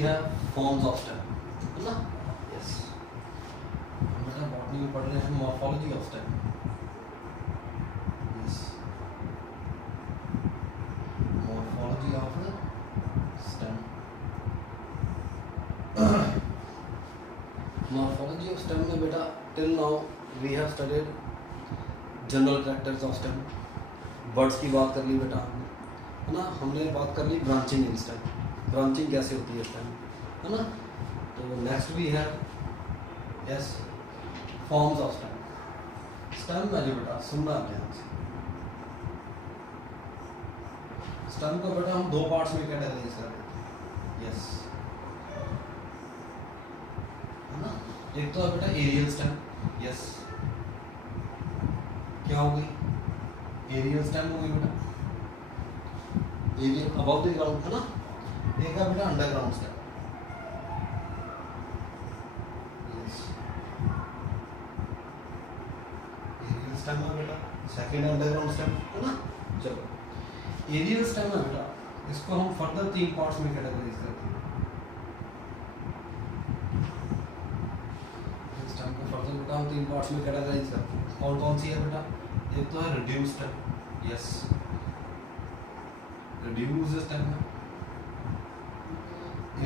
We have forms of stem, है ना? Yes, बेटा बॉटनी में पढ़ रहे हैं morphology of stem. Yes, morphology of stem. Morphology of stem में बेटा till now we have studied general characters of stem. Birds की बात कर ली बेटा हमने, है ना? हमने बात कर ली ब्रांचिंग इन स्टेम, ब्रांचिंग कैसे होती है स्टेम, है ना? तो नेक्स्ट भी है yes forms of stem. Stem में जो बेटा सुनना ध्यान से, स्टेम को बेटा हम दो पार्ट्स में कैटेगराइज कर देते हैं। यस, है ना? एक तो है बेटा एरियल स्टेम। यस, क्या हो गई? एरियल स्टेम हो गई बेटा, एरियल अबव द ग्राउंड, है ना? एक है बेटा underground stem. Yes, aerial stem है बेटा, सेकंड अंडरग्राउंड स्टेम, है ना? चलो, एरियल स्टेम है बेटा, इसको हम फर्दर 3 पार्ट्स में कैटेगराइज करते हैं। इस स्टेम को फर्दर बेटा हम 3 पार्ट्स में कैटेगराइज करते हैं। कौन कौन सी है बेटा? एक तो है reduced stem. Yes, reduced stem है,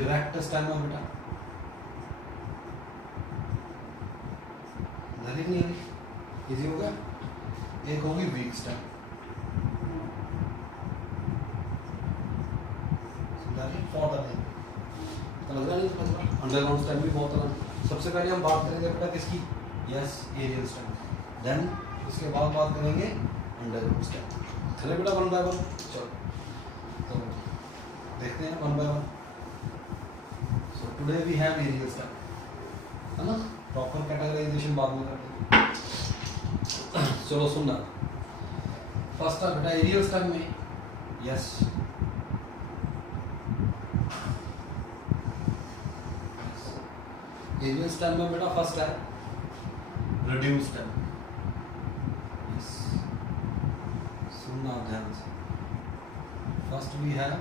इरेक्ट स्टेम है बेटा, डायरेक्ट नहीं है, इजी हो गया। एक होगी वीक स्टेम, अंडरग्राउंड स्टेम भी बहुत तरह। सबसे पहले हम बात करेंगे बेटा किसकी? Yes, aerial stem. देन उसके बाद बात करेंगे अंडरग्राउंड स्टेम। चले बेटा वन बाय वन, चलो तो देखते हैं one by one. So today we have aerial stem, है ना? प्रॉपर कैटेगराइजेशन बाद में करते हैं। चलो सुनना, फर्स्ट है बेटा एरियल स्टेम में। यस, एरियल स्टेम में बेटा फर्स्ट है रिड्यूस्ड स्टेम। यस, सुनना ध्यान से, first we have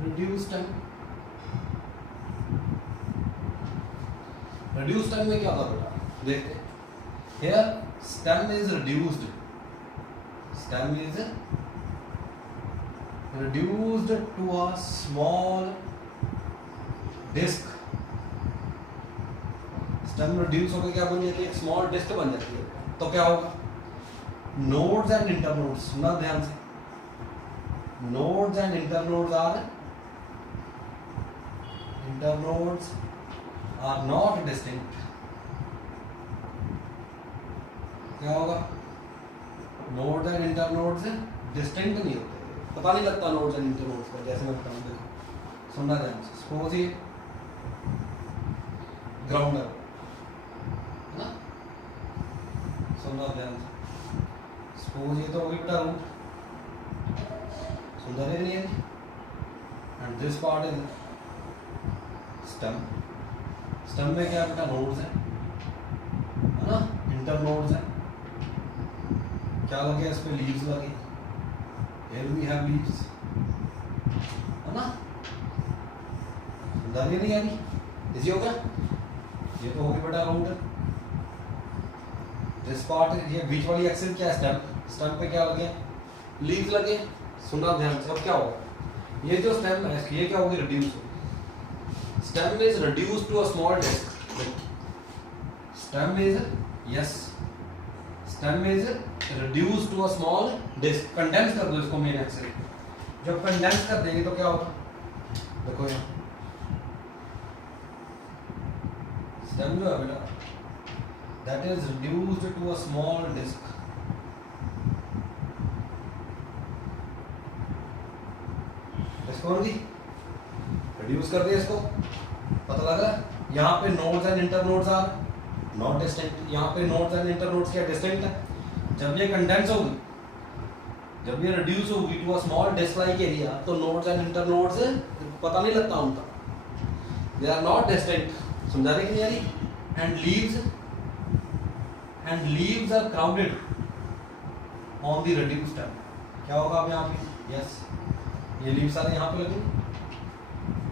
reduced stem. Reduced stem में क्या होगा बेटा? देखते, here stem is reduced, stem is reduced to a small disc. Stem reduce होकर क्या बन जाती है? एक स्मॉल डिस्क बन जाती है। तो क्या होगा? नोड्स एंड इंटरनोड्स, सुनना ध्यान से, nodes and internodes are not distinct. क्या होगा? नोड्स एंड इंटरनोड्स डिस्टिंक्ट नहीं होते, पता नहीं लगता नोड्स एंड इंटरनोड्स का। जैसे मैं बताऊं, देखो सुनना ध्यान से, सपोज ये ग्राउंडर, है ना? सुनना ध्यान से, सपोज ये तो होगी बेटा रूट, सुंदर है नहीं है? And this part is stem. Stem में क्या बेटा? नोड्स है ना? इंटरनोड्स है। क्या लगे इस पे? लीव्स लगे। Here we have leaves, है ना? सुंदर है नहीं है? इजी होगा। ये तो होगी बेटा रूट। दिस पार्ट, ये बीच वाली एक्सिस क्या है? स्टेम। स्टेम पे क्या लगे? लीव्स लगे। सुनना ध्यान से, अब क्या होगा? ये जो स्टेम है ये क्या होगी? रिड्यूस होगी। Stem is reduce to a small disc. Stem is, yes, stem is reduce to a small disc. Condense कर दो इसको मेन एक्सिस। जब कंडेंस कर देंगे तो क्या होगा? देखो यहाँ स्टेम जो है बेटा, that is reduced to a small disk। इसको हम रिड्यूस कर दिया, इसको पता लगा। यहाँ पे nodes and internodes are not distinct, यहाँ पे नोड्स एंड इंटरनोड्स क्या डिस्टिंक्ट है। जब ये कंडेंस होगी, जब ये रिड्यूस होगी to a small disc like area, तो नोड्स एंड इंटरनोड्स पता नहीं लगता उनका, दे आर नॉट डिस्टिंक्ट। समझा रही कि नहीं आ रही? and leaves are crowded on the reduced stem। क्या होगा अब यहाँ पे? यस, ये लीव्स सारे यहाँ पे लगेंगे,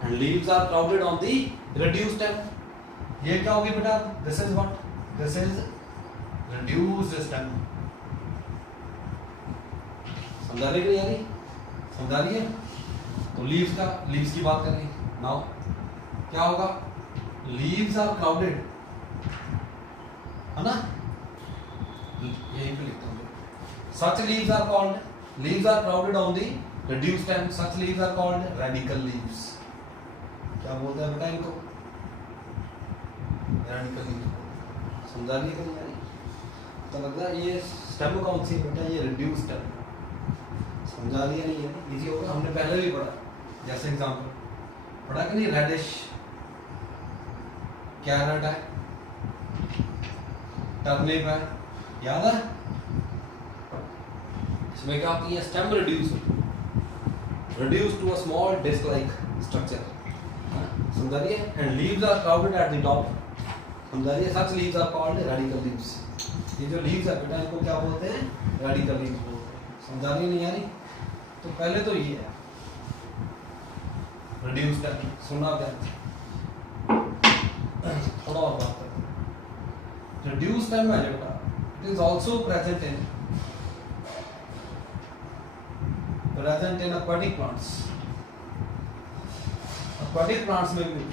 and leaves are crowded on the reduced stem. ये क्या होगी बेटा, this is what, this is reduced stem. समझा रही है यानी, समझा रही है। तो लीव्स की बात करें नाउ, क्या होगा, लीव्स आर क्राउडेड, है ना, यहीं पे लिखता हूँ, such leaves are called, leaves are crowded on the reduced stem, such leaves are called radical leaves. क्या बोलते हैं बेटा इनको, रेडिकल लीव्स। समझा रही है कि नहीं, तो लगता है ये स्टेम कौन सी है बेटा, ये रिड्यूस्ड स्टेम। समझा रही है नहीं है, इजी होगा, हमने पहले भी पढ़ा, जैसे एग्जांपल पढ़ा कि नहीं, रेडिश कैरेट है, टर्निप है, याद है, इसमें क्या होती है, stem reduced to a small disc like structure। समझा रही है, and leaves are crowded at the top। समझा रही है, such leaves are called radical leaves। ये जो leaves है बेटा इनको क्या बोलते हैं, radical leaves बोलते हैं। समझा रही नहीं आ रही, तो पहले तो ये है reduced है, सुना क्या, थोड़ा और बात करते हैं। reduced stem है बेटा, it is also present in aquatic plants। aquatic plants में भी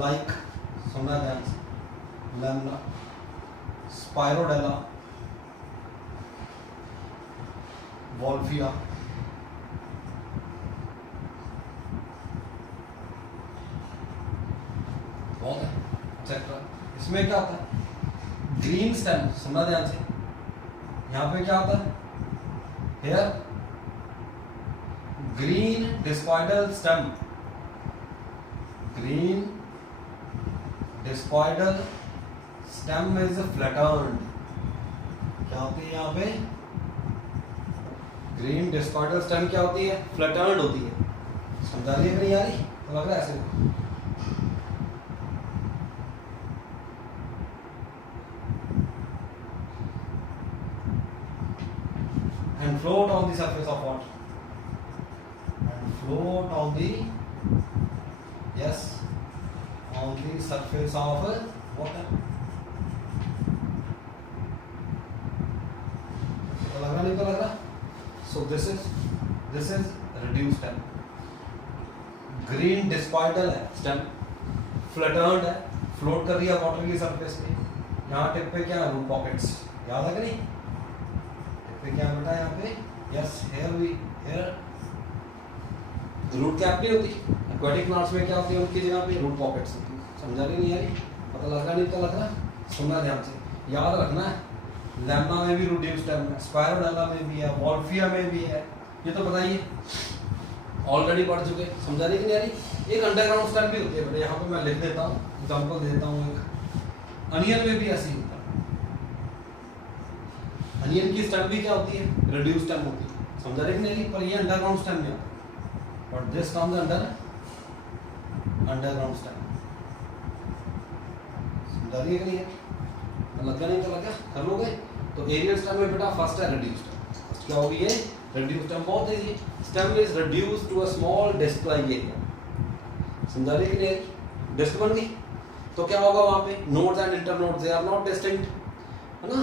like सुना ध्यान से, लैमिना, स्पाइरोडेला, वॉल्फिया, बहुत है एक्सेट्रा। इसमें क्या होता है, ग्रीन स्टेम, सुनना ध्यान से, यहाँ पे क्या होता है, here green discoidal stem, green discoidal stem is flattened. क्या होती है यहाँ पे, ग्रीन डिस्कॉइडल स्टेम क्या होती है, फ्लैटर्न्ड होती है। समझा रही है कि नहीं आ रही, तो लग रहा है ऐसे, and float on the surface of water, and float on the, yes, on the surface of water। तो लग रहा नहीं, तो लग रहा। so this is reduced stem, green discoidal है stem, flattened है, float कर रही है वाटर की सरफेस पे। यहाँ टिप पे क्या है, रूट पॉकेट्स, याद है कि नहीं, पे क्या बेटा यहाँ पे, यस, हेयर रूट कैप नहीं होती, एक्वाटिक प्लांट्स में क्या होती है, उनकी जगह पे रूट पॉकेट्स होती है। समझा रही नहीं यारी, पता लग रहा नहीं, तो लग रहा, सुनना ध्यान से, याद रखना है, लैमिना में भी रिड्यूस्ड स्टेम है, स्पाइरोडेला में भी है, वॉल्फिया में भी है, ये तो बताइए, ऑलरेडी पढ़ चुके। समझा रही कि नहीं यारी। एक अंडरग्राउंड स्टेम भी होती है बेटा, यहाँ पे मैं लिख देता हूँ, एग्जाम्पल दे देता हूँ, एक अनियन में भी ऐसी होता है, अनियन की स्टेम भी क्या होती है, रिड्यूस्ड स्टेम होती है। समझा रही नहीं, पर ये अंडरग्राउंड स्टेम में आता है, but this comes under underground stem. समझा रही है कि नहीं है, लगा नहीं तो लगा, कर लोगे। तो एरियल स्टेम में बेटा फर्स्ट है रिड्यूस्ड, क्या होगी ये, रिड्यूस्ड स्टेम। बहुत easy, stem is reduced to a small disc like area. समझा रही है कि नहीं, डिस्क बन गई, तो क्या होगा वहां पे, nodes and internodes they are not distinct, है ना।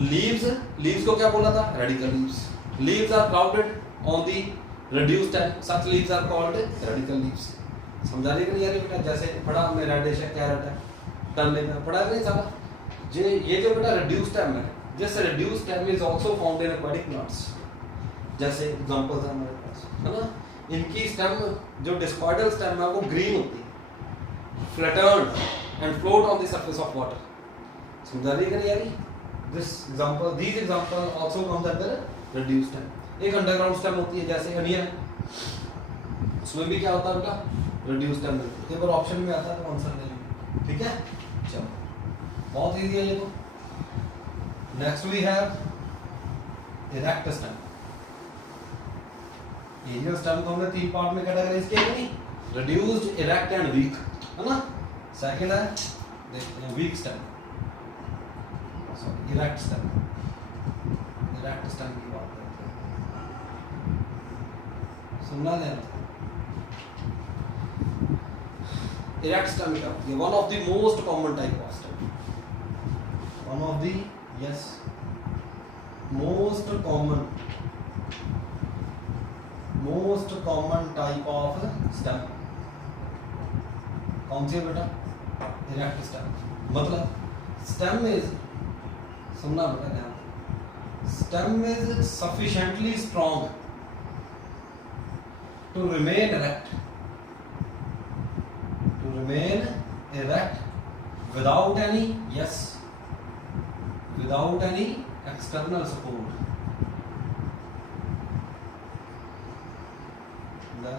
लीव्स को क्या बोला था, radical leaves. Leaves are crowded on the reduced stem, such leaves are called radical leaves. समझा रही है कि नहीं बेटा, जैसे पढ़ा हमने, रेडिश है, कैरेट है, टर्निप है, पढ़ा नहीं सारा। ये जो बेटा रिड्यूस्ड स्टेम है, जैसे reduced stem is also found in aquatic plants, जैसे एग्जांपल्स हैं हमारे पास, है ना। इनकी स्टेम जो डिस्कॉइडल स्टेम है वो ग्रीन होती है, flattened and float on the surface of water. समझा रही है कि नहीं यारी। these example also comes under reduced stem। एक अंडरग्राउंड स्टेम होती है, जैसे अनियन, उसमें भी क्या होता है बेटा, रिड्यूस्ड स्टेम मिलती है। एक बार ऑप्शन में आता है तो आंसर ले लेंगे, ठीक है। चलो बहुत इजी है ये तो। Next we have erect stem. Aerial stem को हमने 3 पार्ट में कैटेगराइज किया नहीं, रिड्यूस्ड, इरेक्ट एंड वीक, है ना। सेकंड है, देखते हैं week stem, erect stem. Erect stem की बात करते हैं। सुनना ध्यान से। इरेक्ट स्टेम क्या होती है? One of the most common type of stem, one of the yes most common type of stem कौन सी है बेटा? Erect stem. मतलब स्टेम इज, सुनना बेटा ध्यान, stem is sufficiently strong to remain erect without any external support।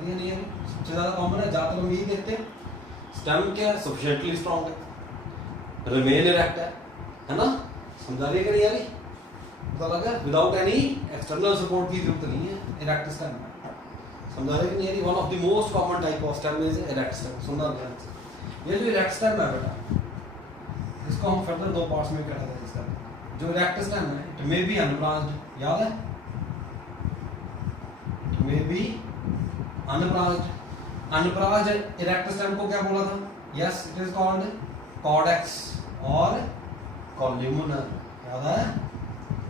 नहीं है सबसे ज्यादा कॉमन है, ज्यादातर हम यही देखते हैं। स्टेम क्या है? सफिशिएंटली स्ट्रॉन्ग है, रिमेन इरेक्ट है ना? समझा रही है कि नहीं यारी? पता लगा? विदाउट एनी एक्सटर्नल सपोर्ट की जरूरत नहीं है इरेक्ट स्टेम। समझा रहे कि नहीं यारी? One of the most common type of stem is erect stem. सुनना ध्यान से, ये जो इरेक्ट स्टेम है बेटा, इसको हम फर्दर दो पार्ट्स में कैटेगराइज करते हैं। जो इरेक्ट स्टेम है, इट मे बी अनब्रांच्ड, याद है? It may be unbranched erect stem को क्या बोला था? Yes, it is called Cordtex और कॉल्यूमिनर। याद है?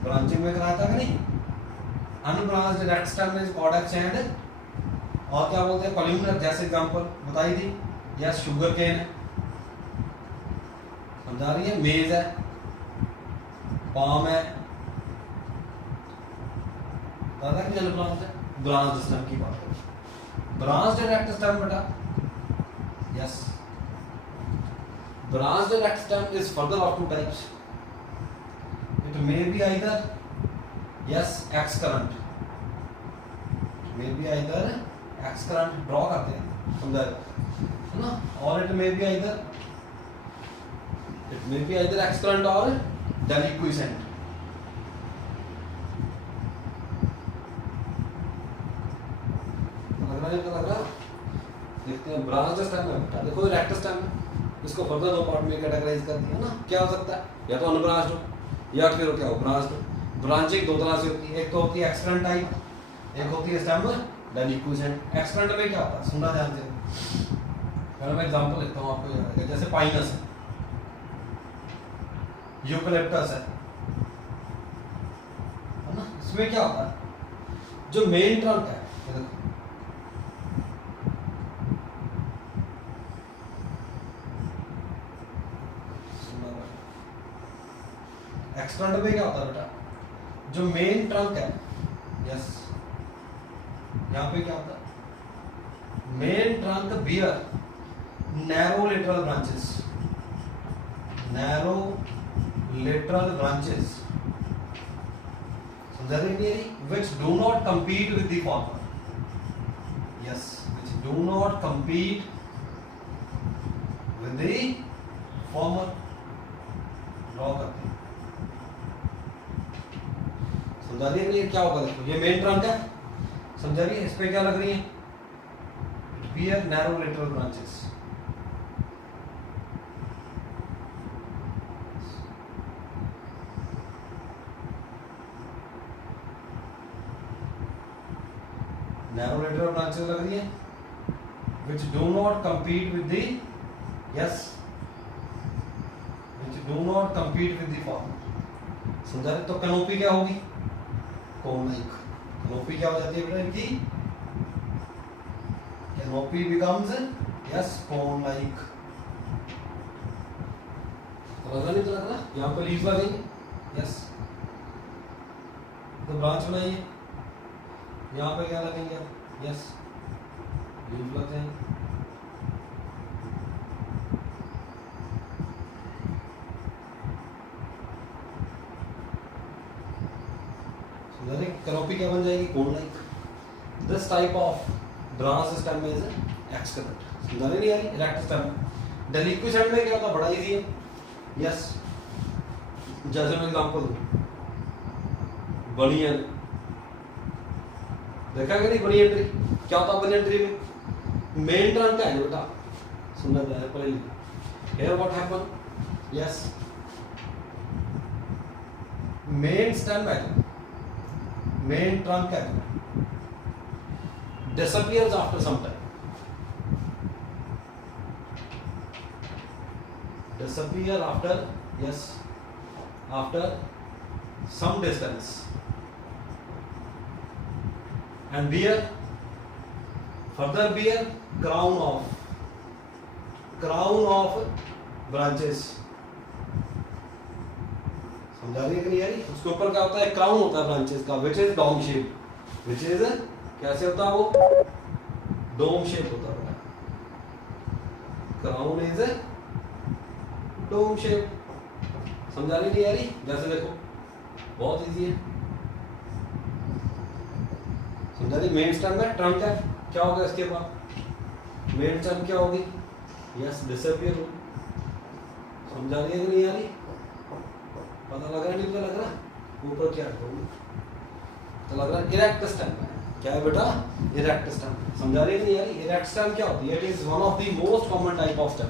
ब्रांचिंग में कराया था कि नहीं? Unbranched erect stem is Cordtex and और क्या बोलते हैं? कॉल्यूमिनर। जैसे एग्जांपल बताई थी, यस शुगर केन है, समझा रही है? मेज है, पाम है, पता है कि अनब्रांच्ड है? ब्रांच्ड स्टेम की बात करें, ब्रांच्ड इरेक्ट स्टेम बेटा, yes branched erect stem is further of two types. It may be either yes x current, may be either x current, draw करते हैं, समझा है ना? और it may be either x current और डेलिक्विसेंट। लग रहा देखते हैं। ब्रांच्ड स्टेम है बेटा, देखो इरेक्ट स्टेम है, इसको फर्दर दो पार्ट में कैटेगराइज कर दिया ना। क्या हो सकता है? या तो अनब्रांच्ड हो या फिर क्या हो? ब्रांच्ड हो। ब्रांचिंग दो तरह से होती है, एक तो होती है एक्सकरेंट टाइप, एक होती है स्टेम डेलिक्विसेंट। एक्सकरेंट में क्या होता है? सुनना ध्यान से, मैं एग्जांपल लेता हूं आपको याद है। जैसे पाइनस है, यूकलिप्टस है ना? इसमें क्या होता है? जो मेन ट्रंक है, देखो एक्सकरेंट में क्या होता है बेटा? जो मेन ट्रंक है, यस यहां पे क्या होता है? Main trunk bear narrow lateral branches, समझा रही है? which do not compete with the former, yes which do not compete with the former, draw करते हैं। समझा रही है? क्या होगा? देखो ये मेन ट्रंक है, समझा रही है? इस पे क्या लग रही है? Bear narrow lateral branches. Narrow lateral branches लग रही है, which do not compete with the former। समझा रहे? तो कैनोपी क्या होगी? Cone like. कैनोपी क्या हो जाती है बेटा इनकी? Canopy becomes cone like. लग नहीं तो लग रहा? यहाँ पे लीफ लगेंगे, यस तो ब्रांच बनाइए, यहाँ पे क्या लगेंगे? यस लीफ लग जाएंगे। कैनोपी क्या बन जाएगी? Cone like. This type of branch stem is excurrent. समझा नहीं आ रही? Erect stem. डेलिक्विसेंट में क्या होता है? बड़ा इजी है, यस जैसे मैं एग्जांपल दूं, बनियन देखा कि नहीं? बनियन ट्री क्या होता है? बनियन ट्री में मेन ट्रंक है बेटा, सुनना चाहिए पहले। Here what happen? Yes main stem है, मेन ट्रंक है, disappears after some time. Disappear after, yes, after some distance, and bear, further bear crown of branches. समझा रही है कि नहीं यारी? उसके ऊपर क्या होता है? क्राउन होता है ब्रांचेस का, which is dome shape, which is कैसे होता है वो? डोम शेप होता है। Crown is dome shape. समझा रही नहीं यारी? जैसे देखो बहुत इजी है। समझा रही? मेन स्टेम में ट्रंक है, क्या होगा इसके बाद? मेन स्टेम क्या होगी? यस, डिसअपीयर होगी। समझा रही है कि नहीं यारी? पता लग रहा है? नहीं पता लग रहा? ऊपर क्या करूँ तो लग रहा है इरेक्ट स्टेम है। क्या है बेटा? Erect stem. समझा रही है कि नहीं यारी? इरेक्ट स्टेम क्या होती है? It is one of the most common type of stem.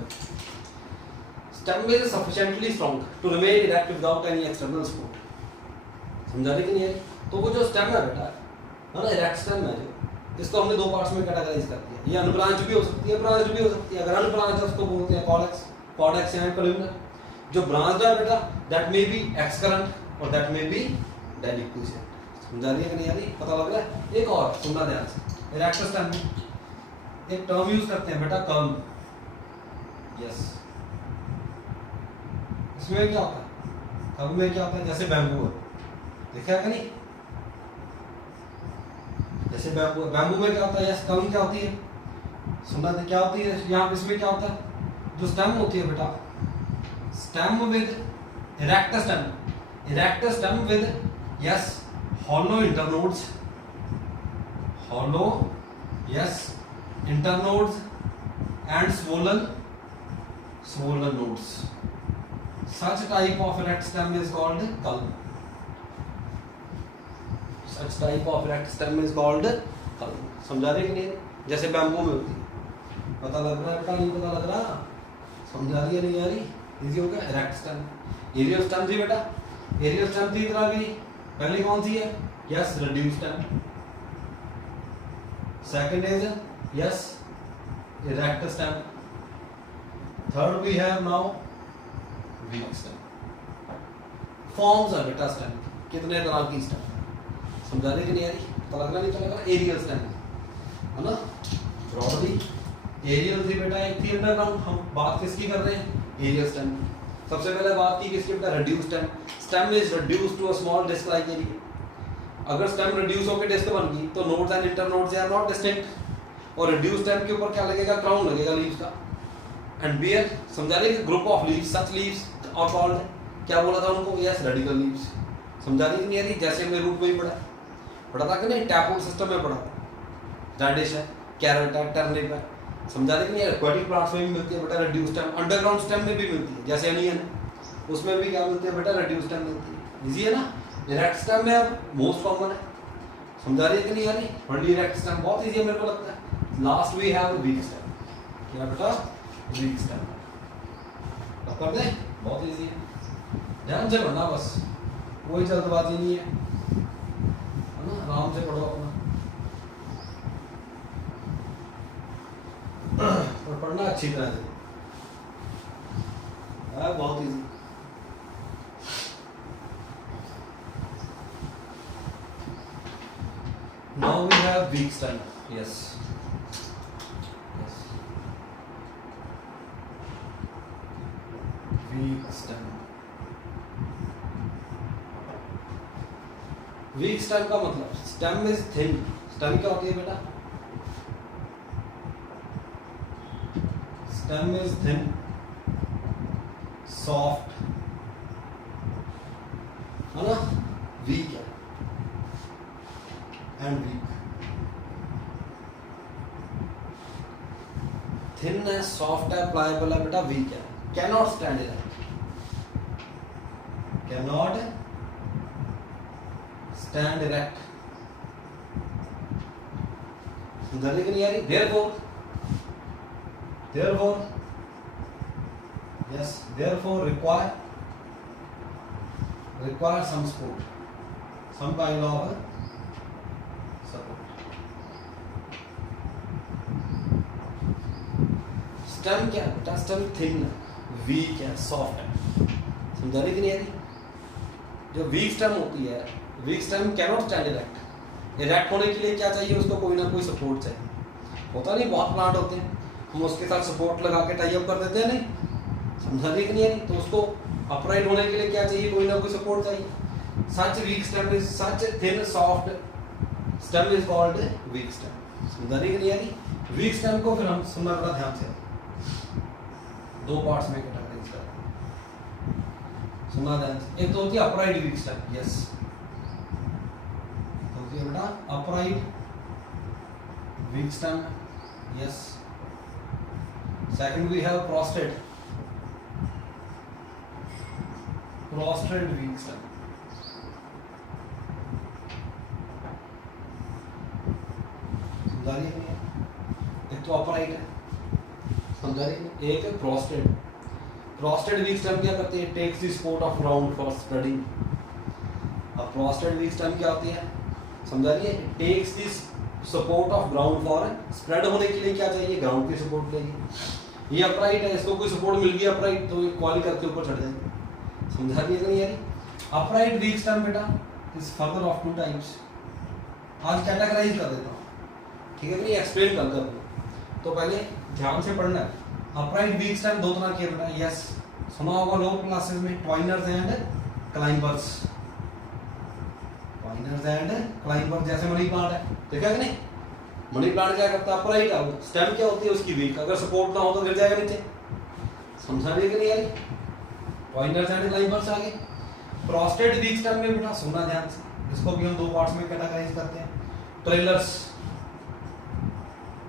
Stem is sufficiently strong to remain erect without any external support. समझा रही कि नहीं यारी? तो वो जो स्टेम है बेटा, है ना, इरेक्ट स्टेम है जो, इसको हमने दो पार्ट्स में कैटेगराइज कर दिया। ये अनब्रांच भी हो सकती है, ब्रांच भी हो सकती है। अगर अनब्रांच है उसको बोलते हैं कॉर्डेक्स, कॉर्डेक्स एंड कॉलमनर। जो ब्रांच है बेटा, दैट मे बी एक्सकरेंट और दैट मे बी डेलिक्विसेंट। समझा रही है कि नहीं यारी? पता लग रहा है? एक और सुनना ध्यान से, इरेक्ट स्टेम में एक टर्म यूज करते हैं बेटा, कर्म। यस, इसमें क्या होता है? कर्म में क्या होता है? जैसे बैम्बू है, देखा है कि नहीं? जैसे बैम्बू, बैम्बू में क्या होता है? यस, कर्म क्या होती है? सुनना क्या होती है? यहाँ इसमें क्या होता है? जो स्टेम होती है बेटा, stem with erect stem, erect stem with yes hollow internodes, hollow yes internodes and swollen nodes. Such type of erect stem is called culm. Such type of erect stem is called culm. समझा रहे कि नहीं? जैसे bamboo में होती है। पता लग रहा है बेटा? नहीं पता लग रहा? समझा रही है नहीं यारी? इजी हो गया। इरेक्ट स्टेम, एरियल स्टेम थी बेटा, एरियल स्टेम थी तरह की। पहली कौन सी है? Yes, reduced stem. Second is yes erect stem. Third we have now weak stem. Forms है बेटा स्टेम, कितने तरह की स्टेम। समझा रहे कि नहीं यारी? पता लग रहा? नहीं पता लग रहा? एरियल स्टेम है ना, ब्रॉडली एरियल थी बेटा, एक थी अंडरग्राउंड। हम बात किसकी कर रहे हैं? Aerial stem. सबसे पहले बात की किसकी बेटा? Reduced stem. Stem is reduced to a small disc like area. अगर स्टेम रिड्यूस होकर डिस्क बन गई तो nodes and internodes are not distinct, और रिड्यूस स्टेम के ऊपर क्या लगेगा? क्राउन लगेगा लीव्स का। एंड बियर, समझा रहे कि group of leaves, such leaves are called, क्या बोला था उनको? Yes, radical leaves. समझा रही कि नहीं यारी? जैसे हमने रूट में ही पढ़ा था कि नहीं, टैपोल सिस्टम में पढ़ा था। रेडिश है, कैरेट है, टर्निप है। समझा रहे कि नहीं? एक्वाटिक प्लांट्स में भी मिलती है बेटा रेड्यूस स्टेम, अंडरग्राउंड स्टेम में भी मिलती है। जैसे अनियन है, उसमें भी क्या मिलती है बेटा? रेड्यूस स्टेम मिलती है। इजी है ना? इरेक्ट स्टेम में अब मोस्ट कॉमन है। समझा रही है कि नहीं यानी? ओनली इरेक्ट स्टेम बहुत इजी है मेरे को लगता है। Last we have weak stem. क्या बेटा? Weak stem. कर दे, बहुत इजी है, ध्यान से पढ़ना बस, कोई जल्दबाजी नहीं है ना, आराम से पढ़ो अपना। और पढ़ना अच्छी तरह से, बहुत easy. Now we have weak stem. Yes. Yes. Weak stem. Weak stem का मतलब stem is thin. Stem क्या होती है बेटा? Stem is thin, soft, है ना? Weak है. And weak. Thin है, soft है, pliable है बेटा, weak है. Cannot stand erect. Cannot stand erect. समझा रही कि नहीं आ रही? Therefore, yes, therefore require some support, some kind of support. Stem क्या है बेटा, स्टेम थिन है, वीक है, सॉफ्ट है, समझा रही कि नहीं आ रही? जो वीक स्टेम होती है, week stem can not stand erect. Erect होने के लिए क्या चाहिए उसको, कोई ना कोई सपोर्ट चाहिए। होता नहीं बहुत प्लांट होते हैं, हम उसके साथ सपोर्ट लगा के टाई अप कर देते हैं, नहीं समझा रही कि नहीं आ रही? तो उसको अपराइट होने के लिए क्या चाहिए, कोई ना कोई सपोर्ट चाहिए। Such weak stem is such thin soft stem is called weak stem. समझा रही कि नहीं आ रही? वीक स्टेम को फिर हम सुनना बड़ा ध्यान से, दो पार्ट्स में कैटेगराइज करते हैं, सुनना ध्यान से। एक तो होती है अपराइट वीक स्टेम, यस, तो होती है बेटा upright weak stem, yes. Second we have prostrate weak stem, समझा रही है? एक तो अपराइट है, समझा रही है, एक है प्रोस्टेट वीक स्टेम क्या करती है, takes the support of ground for spreading. अब प्रोस्टेट वीक स्टेम क्या होती है, समझा रही है, takes the support of ground for spread होने के लिए क्या चाहिए, ग्राउंड की सपोर्ट लेगी। ये अपराइट है, इसको कोई सपोर्ट मिल गई अपराइट तो क्वाली करके ऊपर चढ़ जाएगी। समझा रही है नहीं यारी? अपराइट वीक स्टेम बेटा is further of two types. आज कैटेगराइज कर देता हूँ, ठीक है कि नहीं, एक्सप्लेन कर दूँ। तो पहले ध्यान से पढ़ना है। अपराइट वीक स्टेम दो तरह के बेटा, यस, सुना होगा लोअर क्लासेस में, ट्वाइनर्स एंड क्लाइंबर्स। ट्वाइनर्स एंड क्लाइंबर्स जैसे मनी प्लांट है, देखा कि नहीं? मनी प्लांट क्या करता है, अपराइट है, स्टेम क्या होती है उसकी वीक, अगर सपोर्ट ना हो तो गिर जाएगा नीचे। समझा रही है कि नहीं यार? ट्वाइनर्स एंड क्लाइंबर्स आगे। प्रोस्टेट वीक स्टेम में बेटा सुनना ध्यान से, इसको भी हम दो पार्ट्स में कैटेगराइज करते हैं। ट्रेलर्स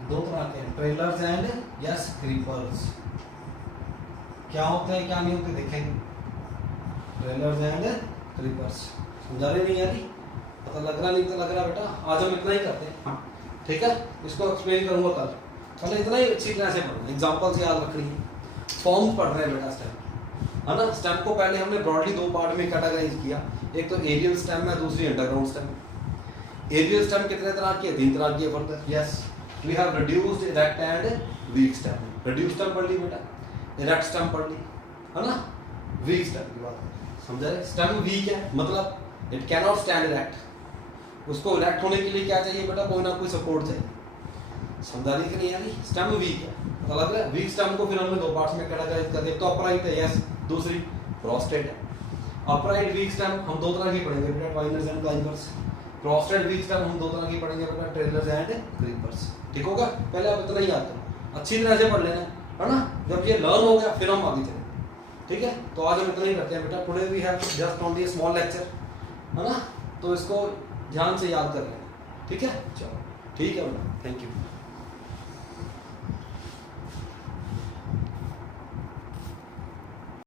दो तरह के हैं, ट्रेलर्स एंड यस क्रीपर्स। क्या होते हैं क्या नहीं होते देखेंगे, ट्रेलर्स एंड क्रीपर्स। समझा रहे नहीं यारी? पता लग रहा नहीं तो लग रहा बेटा, आज हम इतना ही करते हैं, ठीक है? इसको एक्सप्लेन करूंगा कल, पहले इतना ही अच्छी तरह से पढ़ना, एग्जांपल से याद रखनी है। फॉर्म्स पढ़ रहे हैं बेटा स्टेम, है ना? स्टेम को पहले हमने ब्रॉडली दो पार्ट में कैटेगराइज किया, एक तो एरियल स्टेम है, दूसरी अंडरग्राउंड स्टेम। एरियल स्टेम कितने तरह की है, तीन तरह की है further, yes. We have reduced, erect and weak stem. Reduced stem पढ़ ली बेटा, erect stem पढ़ ली, है ना? Weak stem की बात समझा रहे? Stem weak है, मतलब it cannot stand erect. उसको erect होने के लिए क्या चाहिए बेटा, कोई ना कोई सपोर्ट चाहिए। समझा रही कि नहीं यानी? Stem weak है, पता लग रहा है? Weak stem को फिर हमने दो पार्ट्स में कैटेगराइज कर दिया, तो upright है, yes, दूसरी prostate है। upright weak stem हम दो तरह की पढ़ेंगे बेटा, twiners and climbers. Prostrate weak stem हम दो तरह की पढ़ेंगे बेटा, ट्रेलर्स एंड क्रीपर्स। ठीक होगा? पहले आप इतना ही याद करो, अच्छी तरह से पढ़ लेना, है ना? जब ये लर्न हो गया फिर हम आगे चलेंगे, ठीक है? तो आज हम इतना ही करते हैं बेटा, today we have just only small lecture, है ना? तो इसको ध्यान से याद कर लेना, ठीक है? चलो ठीक है बेटा, थैंक यू।